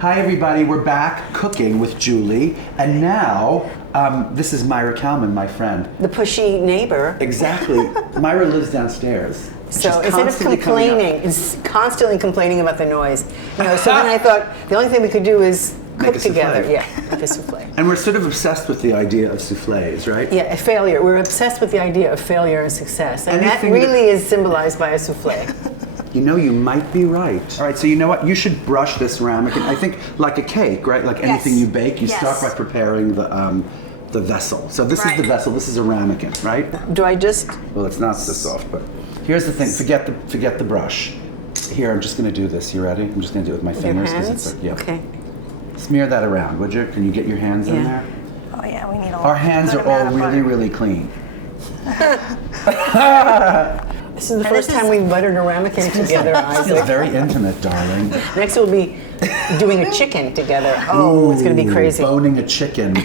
Hi everybody, we're back cooking with Julie, and now this is Myra Kalman, my friend. The pushy neighbor. Exactly. Myra lives downstairs. So instead of complaining, it's constantly complaining about the noise. You know, so then I thought the only thing we could do is cook together. Yeah, make a souffle. And we're sort of obsessed with the idea of soufflés, right? Yeah, failure. We're obsessed with the idea of failure and success, and Anything that really is symbolized by a souffle. You know, you might be right. All right, so you know what? You should brush this ramekin. I think like a cake, right? Like anything you bake, you start by preparing the vessel. So this is the vessel. This is a ramekin, right? Do I just? Well, it's not so soft, but here's the thing. Forget the brush. Here, I'm just going to do this. You ready? I'm just going to do it with my fingers. Your hands? Okay. Smear that around, would you? Can you get your hands in there? Oh yeah, we need Our hands are all really, really clean. This is the first time we've buttered a ramekin together, Isaac. It's very intimate, darling. Next we'll be doing a chicken together. Oh, it's going to be crazy. Boning a chicken.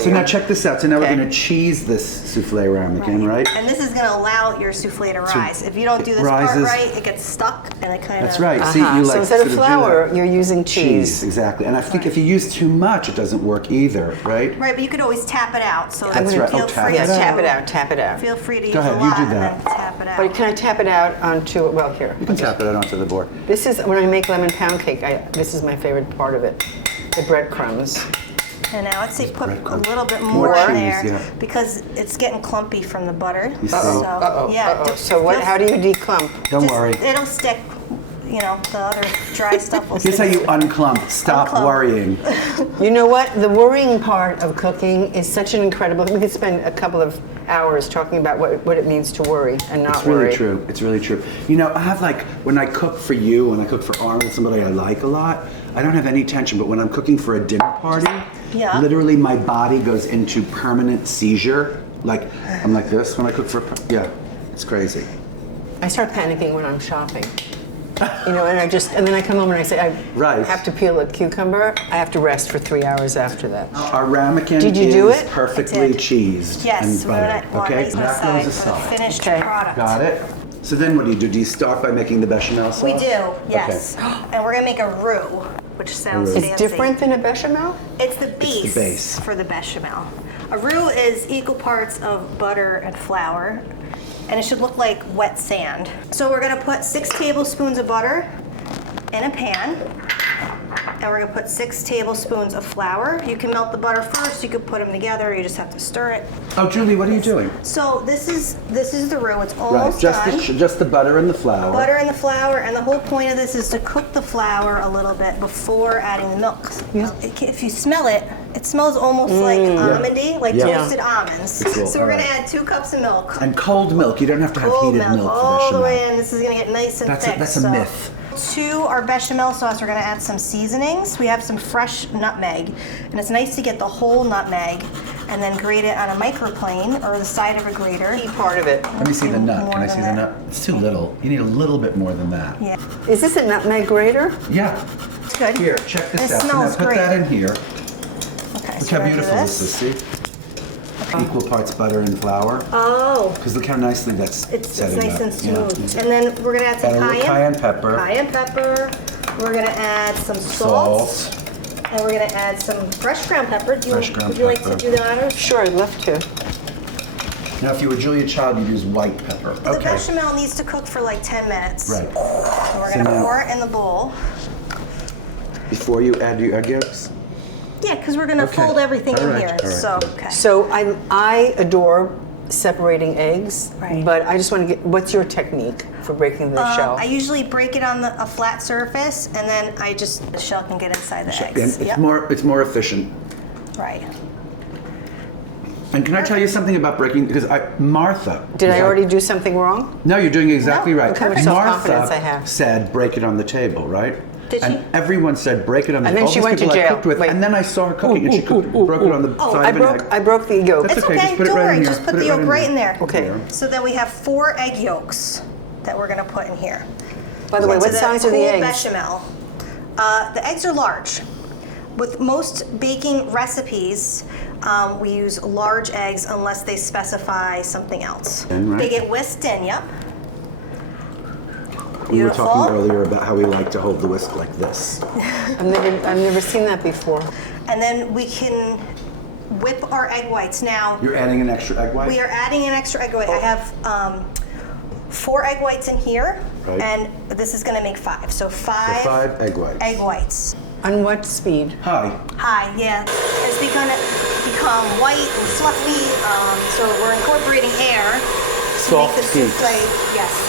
So now check this out. So now we're going to cheese this souffle ramekin, right? And this is going to allow your souffle to rise. If you don't do this part right, it gets stuck and it kind of... That's right. See, you like so instead of flour, you're using cheese. Exactly. And I think if you use too much, it doesn't work either, right? Right, but you could always tap it out. So That's right. feel free to tap it out. Feel free to use Go ahead, a lot you do and that. then tap it out. But can I tap it out onto, well, here. You can tap it out onto the board. This is, when I make lemon pound cake, this is my favorite part of it, the breadcrumbs. And now I'd say put a little bit more in there because it's getting clumpy from the butter. So how do you declump? Don't worry. It'll stick. You know, the other dry stuff will Here's how you unclump. Stop worrying. You know what? The worrying part of cooking is such an incredible... We could spend a couple of hours talking about what it means to worry and not worry. It's really true. It's really true. You know, I have like, when I cook for you, when I cook for Arnold, somebody I like a lot, I don't have any tension, but when I'm cooking for a dinner party, literally my body goes into permanent seizure. Like, I'm like this when I cook for, it's crazy. I start panicking when I'm shopping. You know, and then I come home and I say, I have to peel a cucumber. I have to rest for 3 hours after that. Our ramekin is perfectly cheesed and buttered. Okay, that goes aside. Finished product. Got it. So then what do? Do you start by making the bechamel sauce? We do, yes. Okay. And we're gonna make a roux, which sounds fancy. It's different than a bechamel? It's the base for the bechamel. A roux is equal parts of butter and flour. And it should look like wet sand. So we're gonna put 6 tablespoons of butter in a pan. And we're gonna put 6 tablespoons of flour. You can melt the butter first, you could put them together, you just have to stir it. Oh, Julie, what are you doing? So this is the roux, it's almost done. Just the butter and the flour. Butter and the flour, and the whole point of this is to cook the flour a little bit before adding the milk. If you smell it, it smells almost like almondy, like toasted almonds. Cool. So we're gonna add 2 cups of milk. And cold milk, you don't have to have heated milk for all bechamel. the way in, this is gonna get nice and thick. That's a myth. To our bechamel sauce, we're gonna add some seasonings. We have some fresh nutmeg, and it's nice to get the whole nutmeg and then grate it on a microplane or the side of a grater. Key part of it. Let me see the nut. Can I see the nut? It's too little. You need a little bit more than that. Yeah. Is this a nutmeg grater? Yeah. It's good. Here, check this out. Smells Put that in here. Okay. Look how beautiful this is. See? Equal parts butter and flour. Oh. Because look how nicely that's It's setting nice up. and smooth. And then we're gonna add some cayenne pepper. Cayenne pepper. We're gonna add some salt. And we're gonna add some fresh ground pepper. Would you like to do the honors? Sure, I'd love to. Now, if you were Julia Child, you'd use white pepper. The bechamel needs to cook for like 10 minutes. Right. And we're gonna pour it in the bowl. Before you add your egg yolks? Yeah, because we're gonna fold everything in here. So I adore separating eggs, but I just want to get, what's your technique for breaking the shell? I usually break it on a flat surface, and then the shell can get inside the eggs. It's more efficient. Right. And can I tell you something about breaking? Because Martha. Did I already do something wrong? No, you're doing exactly right. Look how much self-confidence I have. Said break it on the table, right? Did and she? Everyone said break it on the table. And then she went to jail. And then I saw her cooking, and she broke it on the side of an egg. I broke the yolk. It's okay, just put it don't right worry, in here. just put the yolk right in there. Okay. So then we have 4 egg yolks that we're gonna put in here. By the way, what size are the eggs? Bechamel. The eggs are large. With most baking recipes, we use large eggs unless they specify something else. They get whisked in, yep. We were talking earlier about how we like to hold the whisk like this. I've never seen that before. And then we can whip our egg whites now. You're adding an extra egg white? We are adding an extra egg white. I have 4 egg whites in here, and this is going to make 5. So 5 egg whites. Egg whites. On what speed? High, yeah. It's going to become white and fluffy, so we're incorporating air to make the souffle. Yes.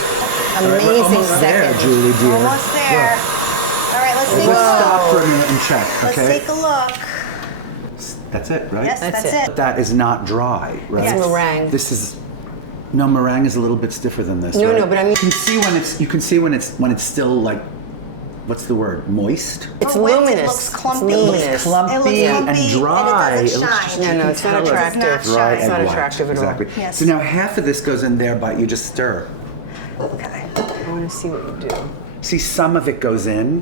Amazing second. There, Julie, dear. Almost there. Look. All right, let's take a Let's look. stop for a minute and check, okay? Let's take a look. That's it, right? Yes, that's it. But that is not dry, right? It's meringue. This is meringue is a little bit stiffer than this. No, right? no, but I mean, you can see when it's still like, what's the word? Moist. It's Wet, luminous. It looks clumpy. It's luminous. Clumpy and dry. And it doesn't shine. No, it's not attractive. Dry It's not egg white. attractive at all. Exactly. Yes. So now half of this goes in there, but you just stir. Okay. I want to see what you do. See, some of it goes in,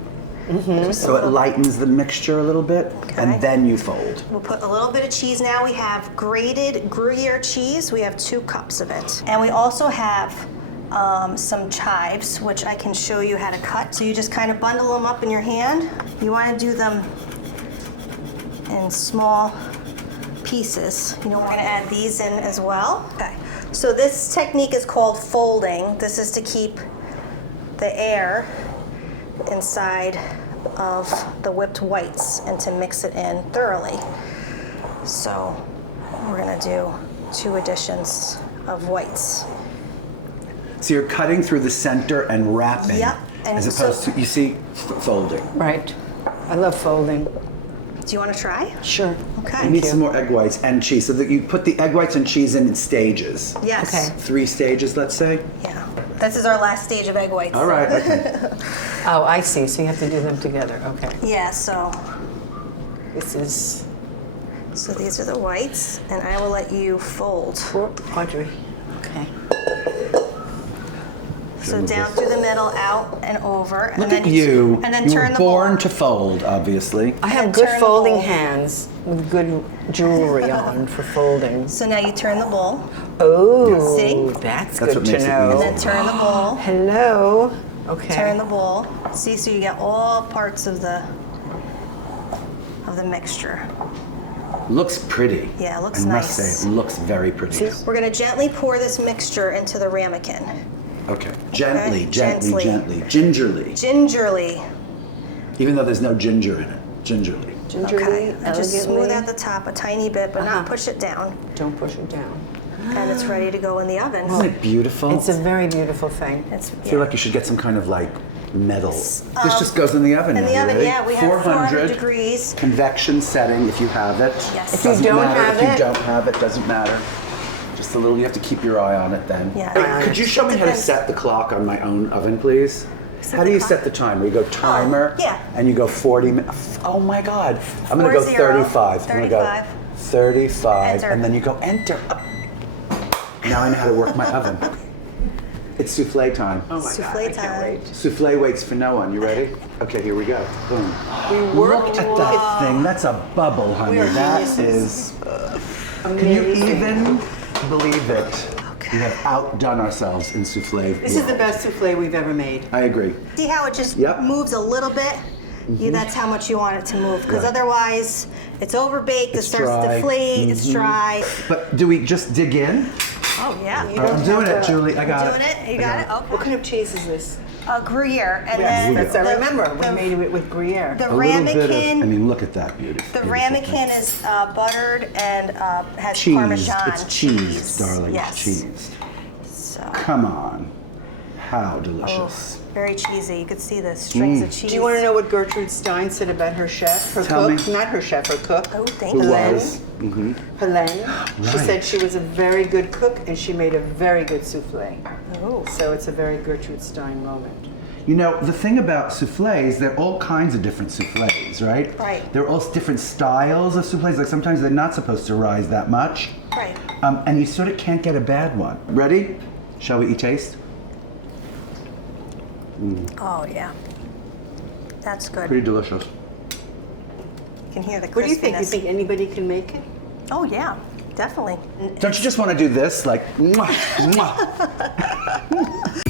so it lightens the mixture a little bit, and then you fold. We'll put a little bit of cheese now. We have grated Gruyere cheese. We have 2 cups of it. And we also have some chives, which I can show you how to cut. So you just kind of bundle them up in your hand. You want to do them in small pieces. You know, we're going to add these in as well. Okay. So this technique is called folding. This is to keep the air inside of the whipped whites and to mix it in thoroughly. So we're going to do 2 additions of whites. So you're cutting through the center and wrapping, Yep. And as opposed to, you see, folding. Right. I love folding. Do you want to try? Sure. Okay. You need some more egg whites and cheese, so that you put the egg whites and cheese in stages. Yes. Okay. 3 stages, let's say. Yeah. This is our last stage of egg whites. All right. Okay. Oh, I see. So you have to do them together. Okay. Yeah, so This is these are the whites, and I will let you fold. for Audrey. Okay. So down through the middle, out and over. Look and then at you. And then you turn were the born bowl. to fold, obviously. I have And good turn the folding bowl. hands with good jewelry on for folding. So now you turn the bowl. Oh, See? that's what good makes to it know. And then turn the bowl. Hello. Okay. Turn the bowl. See, so you get all parts of the mixture. Looks pretty. Yeah, it looks I nice. must say, it looks very pretty. We're going to gently pour this mixture into the ramekin. Okay. Gently, Okay, gently, gently. gently. Gingerly. Gingerly. Even though there's no ginger in it. Gingerly. Gingerly, Okay. And just smooth elegantly. out the top a tiny bit, but not push it down. Don't push it down. And it's ready to go in the oven. Isn't it beautiful? It's a very beautiful thing. It's, I feel like you should get some kind of like medal. This just goes in the oven. in now, the you oven, ready? yeah, we have 400 degrees. Convection setting if you have it. Yes. If you Doesn't don't matter have if you it- don't have it, doesn't matter. Just a little, you have to keep your eye on it then. Yeah. Hey, could you show me how to Depends. set the clock on my own oven, please? How do the you clock? set the timer? You go timer, yeah. and you go 40 minutes. Oh my God. I'm gonna go 40, 35. I'm gonna go 35. 35, Enter. and then you go enter. Now I know how to work my oven. It's souffle time. Oh my Soufflé God, I can't time. wait. Souffle waits for no one. You ready? Okay, here we go. Boom. worked Look at that thing. That's a bubble, honey. are That geniuses. is. Can you even believe it? Okay. We have outdone ourselves in souffle. This is the best souffle we've ever made. I agree. See how it just Yep. moves a little bit? That's how much you want it to move, because Right. otherwise it's overbaked, it It's starts dry. to deflate, it's dry. But do we just dig in? Oh yeah. I'm doing it, Julie. I got Doing it. it? You got it? What Okay. kind of cheese is this? Gruyere, and Yes, then that's I remember. We the- made it with Gruyere. The A little bit of. I ramekin. mean, look at that beauty. The beautiful ramekin thing. is buttered and has cheese. Parmesan. It's cheese, darling. Yes. It's cheese. So, Come on. How delicious. very cheesy. You could see the strings of cheese. Do you want to know what Gertrude Stein said about her chef, her Tell cook? me. Not her chef, her cook. Oh, thank Who you. was? Helene. She Right. said she was a very good cook and she made a very good souffle. Oh. So it's a very Gertrude Stein moment. You know, the thing about souffles, there are all kinds of different souffles, right? Right. There are all different styles of souffles. Like sometimes they're not supposed to rise that much. Right. And you sort of can't get a bad one. Ready? Shall we taste? Oh yeah. That's good. Pretty delicious. You can hear the crispiness. What do you think? You think anybody can make it? Oh yeah, definitely. Don't you just want to do this? Like, mwah, mwah.